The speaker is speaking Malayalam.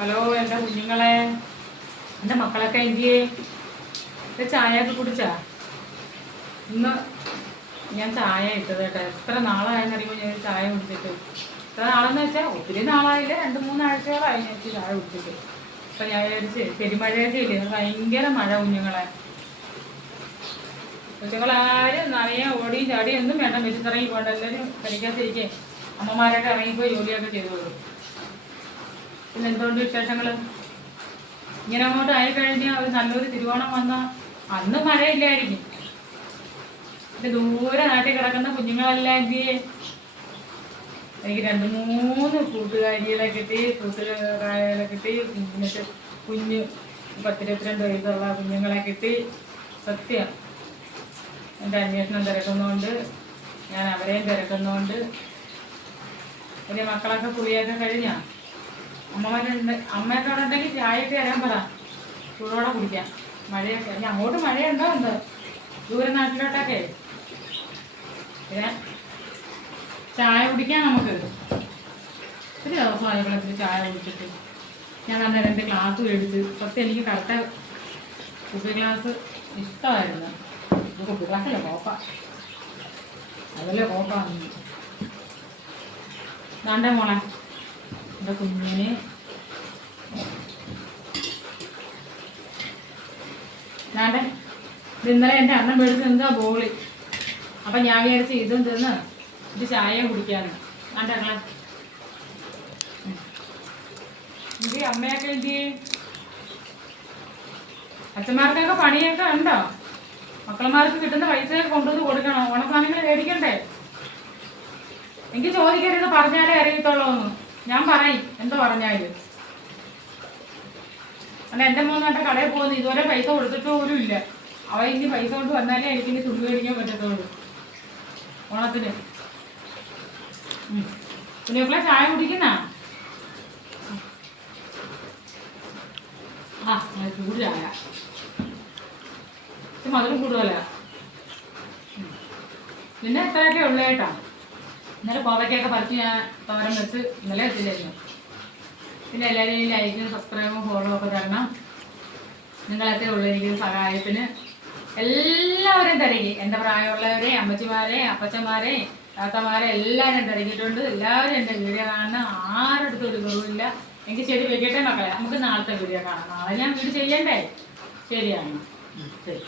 ഹലോ എൻ്റെ കുഞ്ഞുങ്ങളെ, എൻ്റെ മക്കളൊക്കെ എന്തിയേ? ചായയൊക്കെ കുടിച്ചാ? ഇന്ന് ഞാൻ ചായ ഇട്ടത് കേട്ടോ. എത്ര നാളായെന്നറിയുമ്പോൾ ഞാൻ ചായ കുടിച്ചിട്ട്. എത്ര നാളെന്ന് വെച്ചാൽ ഒത്തിരി നാളായില്ല, 2-3 ആഴ്ചകളായി ഞാൻ ചായ കുടിച്ചിട്ട്. അപ്പം ഞാൻ വിചാരിച്ച് പെരുമഴയൊക്കെയില്ലേ, ഭയങ്കര മഴ കുഞ്ഞുങ്ങളെ. കുഞ്ഞുങ്ങളാരും നനയാൻ ഓടിയും ചാടിയും ഒന്നും വേണ്ട, മെച്ചിറങ്ങി പോകണ്ട. എല്ലാവരും കളിക്കാതിരിക്കേ അമ്മമാരൊക്കെ ഇറങ്ങിപ്പോയി ജോലിയൊക്കെ ചെയ്തോളൂ. പിന്നെ എന്തുകൊണ്ട് വിശേഷങ്ങൾ? ഇങ്ങനെ അങ്ങോട്ട് ആയിക്കഴിഞ്ഞാൽ ഒരു നല്ലൊരു തിരുവോണം വന്നാൽ അന്ന് മഴയില്ലായിരിക്കും. പിന്നെ ദൂരെ നാട്ടിൽ കിടക്കുന്ന കുഞ്ഞുങ്ങളെല്ലാം എന്ത് ചെയ്യേ? എനിക്ക് 2-3 കൂട്ടുകാരികളെ കിട്ടി, കൂട്ടുകാരെ കിട്ടി. എന്നിട്ട് കുഞ്ഞ് 10-22 വയസ്സുള്ള കുഞ്ഞുങ്ങളെ കിട്ടി. സത്യം എൻ്റെ അന്വേഷണം തിരക്കുന്നതുകൊണ്ട്, ഞാൻ അവരെയും തിരക്കുന്നതുകൊണ്ട്. വലിയ മക്കളൊക്കെ പുളിയൊക്കെ കഴിഞ്ഞാ അമ്മമാരുണ്ട്. അമ്മയൊക്കെ അവിടെ ഉണ്ടെങ്കിൽ ചായയൊക്കെ തരാൻ പറ, ചൂടോടെ കുടിക്കാം. മഴയൊക്കെ ഇനി അങ്ങോട്ട് മഴയുണ്ടോ എന്തോ ദൂരെ നാട്ടിലോട്ടൊക്കെ. പിന്നെ ചായ കുടിക്കാം നമുക്ക്. ഒത്തിരി ദിവസമായി വെള്ളത്തിൽ ചായ കുടിച്ചിട്ട്. ഞാൻ അന്നേരം എൻ്റെ ക്ലാസ് മേടിച്ച്. സത്യം എനിക്ക് കറക്റ്റ് കുപ്പി ഗ്ലാസ് ഇഷ്ടമായിരുന്നു. കുപ്പി ഗ്ലാസ്സല്ലേ, കോപ്പ. അതല്ലേ കോപ്പാണ്. ദാണ്ടേ മോളെ എൻ്റെ കുഞ്ഞിന് ദാണ്ടേ ഇന്നലെ എൻ്റെ അണ്ണൻ മേടിച്ച് എന്താ ബോളി. അപ്പം ഞാൻ വിചാരിച്ച് ഇതും തിന്ന് ഇത് ചായ കുടിക്കാന്ന്. ദാണ്ടേ ഞങ്ങളെ ഇത് അമ്മയൊക്കെ എന്ത് അച്ഛന്മാർക്കൊക്കെ പണിയൊക്കെ ഉണ്ടോ? മക്കളമാർക്ക് കിട്ടുന്ന പൈസയൊക്കെ കൊണ്ടുവന്ന് കൊടുക്കണം. ഓണസാധനങ്ങൾ മേടിക്കണ്ടേ? എനിക്ക് ചോദിക്കരുത്, പറഞ്ഞാലേ അറിയത്തുള്ളൂന്ന്. ഞാൻ പറയും എന്തോ പറഞ്ഞാലും. അല്ല, എൻ്റെ മോനായിട്ട് കടയിൽ പോകുന്നു, ഇതുവരെ പൈസ കൊടുത്തിട്ട് പോലും ഇല്ല. അവ ഇനി പൈസ കൊണ്ട് വന്നാലേ എനിക്കിനി തുണി മേടിക്കാൻ പറ്റത്തുള്ളൂ ഓണത്തിന്. കുഞ്ഞുങ്ങളെ ചായ കുടിക്കുന്ന ചൂട് ചായ. മധുരം കൂടുതലാ. പിന്നെ എത്രയൊക്കെ ഉള്ളു കേട്ടാ. ഇന്നലെ കോവയ്ക്കൊക്കെ പറിച്ച് ഞാൻ തോരൻ വെച്ച് ഇന്നലെ വെച്ചില്ലായിരുന്നു. പിന്നെ എല്ലാവരും ലൈക്കും സബ്സ്ക്രൈബും ഫോളോ ഒക്കെ തരണം. നിങ്ങളൊക്കെ ഉള്ളു എനിക്ക് സഹായത്തിന്. എല്ലാവരെയും തിരക്കി, എൻ്റെ പ്രായമുള്ളവരെ, അമ്മച്ചിമാരെ, അപ്പച്ചന്മാരെ, താത്തമാരെ എല്ലാവരും തിരക്കിയിട്ടുണ്ട്. എല്ലാവരും എൻ്റെ വീഡിയോ കാണുന്ന ആരുടെ ഒരു കുറവില്ല. എനിക്ക് ശരി വെക്കട്ടെ മക്കളെ, നമുക്ക് നാളത്തെ വീഡിയോ കാണാം. നാളെ ഞാൻ വീഡിയോ ചെയ്യണ്ടേ? ശരിയാണ്, ശരി.